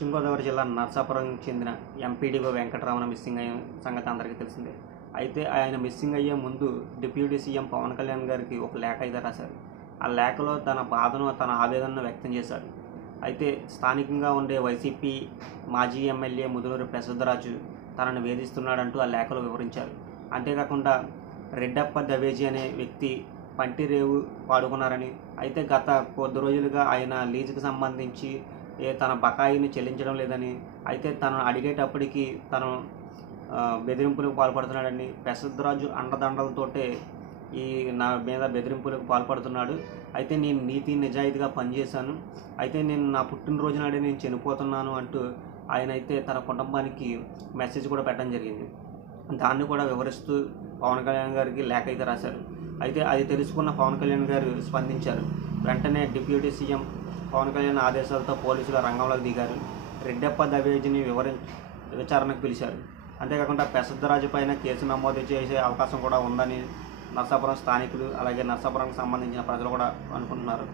పశ్చిమ గోదావరి జిల్లా నరసాపురంకి చెందిన ఎంపీడీఓ వెంకటరమణ మిస్సింగ్ అయిన సంగతి అందరికీ తెలిసిందే. అయితే ఆయన మిస్సింగ్ అయ్యే ముందు డిప్యూటీ సీఎం పవన్ కళ్యాణ్ గారికి ఒక లేఖ అయితే రాశారు. ఆ లేఖలో తన బాధను, తన ఆవేదనను వ్యక్తం చేశారు. అయితే స్థానికంగా ఉండే వైసీపీ మాజీ ఎమ్మెల్యే ముదునూరి ప్రసాదరాజు తనను వేధిస్తున్నాడంటూ ఆ లేఖలో వివరించారు. అంతేకాకుండా రెడ్డప్ప దవేజీ అనే వ్యక్తి పంటిరేవు పాడుకున్నారని, అయితే గత కొద్ది రోజులుగా ఆయన లీజుకు సంబంధించి తన బకాయిని చెల్లించడం లేదని, అయితే తను అడిగేటప్పటికి తను బెదిరింపులకు పాల్పడుతున్నాడని, ప్రసాదరాజు అండదండలతోటే నా మీద బెదిరింపులకు పాల్పడుతున్నాడు. అయితే నేను నీతి నిజాయితీగా పనిచేశాను, అయితే నేను నా పుట్టినరోజు నాడే నేను చనిపోతున్నాను అంటూ ఆయన అయితే తన కుటుంబానికి మెసేజ్ కూడా పెట్టడం జరిగింది. దాన్ని కూడా వివరిస్తూ పవన్ కళ్యాణ్ గారికి లేఖ అయితే రాశారు. అయితే అది తెలుసుకున్న పవన్ కళ్యాణ్ గారు స్పందించారు. వెంటనే డిప్యూటీ సీఎం పవన్ కళ్యాణ్ ఆదేశాలతో పోలీసులు రంగంలోకి దిగారు. రెడ్డప్ప దవేజిని విచారణకు పిలిచారు. అంతేకాకుండా ప్రసాదరాజు పైన కేసు నమోదు చేసే అవకాశం కూడా ఉందని నరసాపురం స్థానికులు, అలాగే నరసాపురానికి సంబంధించిన ప్రజలు కూడా అనుకుంటున్నారు.